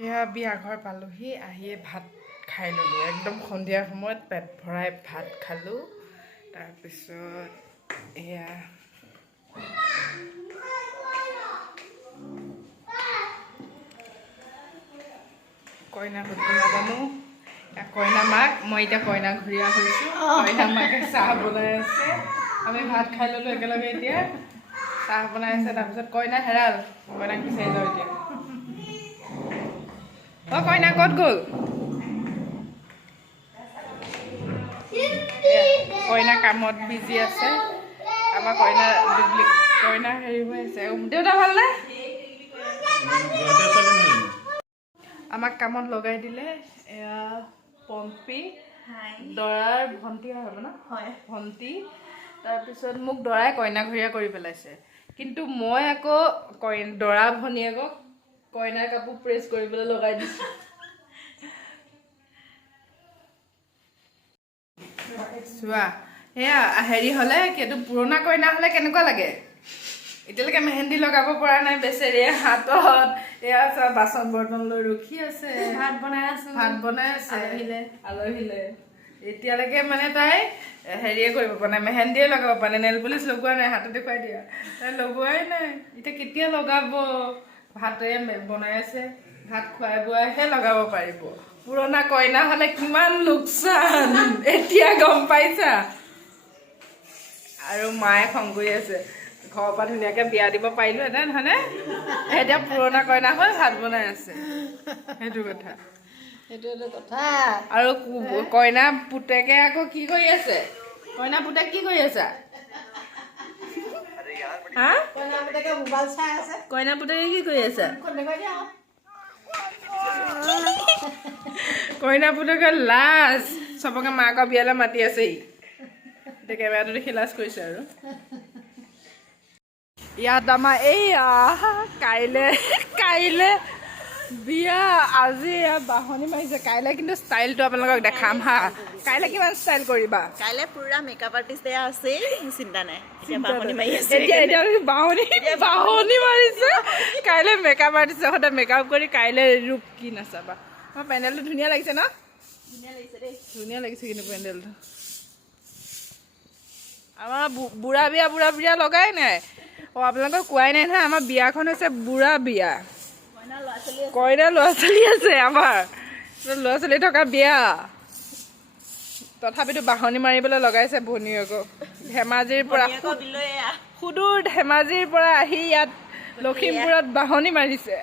এয়া বিয়াঘৰ পালোহি আহিয়ে ভাত খাই ল'লোঁ একদম সন্ধিয়া সময়ত পেট ভৰাই ভাত খালোঁ তাৰপিছত এয়া কইনা সুধি নাজানো কইনা মাক মই এতিয়া কইনা ঘূৰিয়া হৈছোঁ কইনা মাকে চাহ বনাই আছে আমি ভাত খাই ল'লোঁ একেলগে এতিয়া চাহ বনাই আছে তাৰপিছত কইনা হেৰাল কইনাক বিচাৰি যাওঁ এতিয়া অ' কইনা ক'ত গ'ল কইনা কামত বিজি আছে আমাৰ কইনা কইনা হেৰি হৈ আছে দেউতা ভালনে আমাক কামত লগাই দিলে এয়া পম্পী দৰাৰ ভণ্টি হ'ব ন হয় ভণ্টি তাৰপিছত মোক দৰাই কইনা ঘৰীয়া কৰি পেলাইছে কিন্তু মই আকৌ দৰা ভনীয়েকক কইনাৰ কাপোৰ প্ৰেছ কৰিবলৈ লগাই দিছোঁ চোৱা সেয়া হেৰি হ'লে কিন্তু পুৰণা কইনা হ'লে কেনেকুৱা লাগে এতিয়ালৈকে মেহেন্দি লগাব পৰা নাই বেচেৰি হাতত এয়া চোৱা বাচন বৰ্তন লৈ ৰখি আছে ভাত বনাই আছে আলহীলে এতিয়ালৈকে মানে তাই হেৰিয়ে কৰিব পৰা নাই মেহেন্দিয়ে লগাব পৰা নাই নেল পলিচ লগোৱা নাই হাতত দেখুৱাই দিয়া তাই লগোৱাই নাই এতিয়া কেতিয়া লগাব ভাতে বনাই আছে ভাত খুৱাই বোৱাইহে লগাব পাৰিব পুৰণা কইনা হ'লে কিমান লোকচান এতিয়া গম পাইছা আৰু মায়ে খং কৰি আছে ঘৰৰ পৰা ধুনীয়াকৈ বিয়া দিব পাৰিলোহেঁতেন হয়নে এতিয়া পুৰণা কইনা হৈ ভাত বনাই আছে সেইটো কথা আৰু কইনা পুতেকে আকৌ কি কৰি আছে কইনা পুতেক কি কৰি আছা হা কইনা পুতেকে কি কৰি আছে কইনা পুতেকে লাজ চবকে মাকৰ বিয়ালৈ মাতি আছেহি এতিয়া কেমেৰাটো দেখি লাজ কৰিছে আৰু ইয়াত আমাৰ এই কাইলৈ বিয়া আজি ইয়াত বাহনি মাৰিছে কাইলৈ কিন্তু ষ্টাইলটো আপোনালোকক দেখাম হা কাইলৈ কিমান ষ্টাইল কৰিবা কাইলৈ পুৰা মেকআপ আৰ্টিষ্ট এয়া আছে চিন্তা নাই বাহনি মাৰিছে কাইলৈ মেকআপ আৰ্টিষ্ট সদায় মেকআপ কৰি কাইলৈ ৰূপ কি নাচাবা আমাৰ পেণ্ডেলটো ধুনীয়া লাগিছে ন ধুনীয়া লাগিছে কিন্তু পেণ্ডেলটো আমাৰ বুঢ়া বিয়া লগাই নাই অঁ আপোনালোকক কোৱাই নাই নহয় আমাৰ বিয়াখন হৈছে বুঢ়া বিয়া কইনা ল'ৰা ছোৱালী আছে আমাৰ ল'ৰা ছোৱালী থকা বিয়া তথাপিতো বাহনি মাৰিবলৈ লগাইছে ভনীয়েকক ধেমাজিৰ পৰা সুদূৰ ধেমাজিৰ পৰা আহি ইয়াত লখিমপুৰত বাহনি মাৰিছে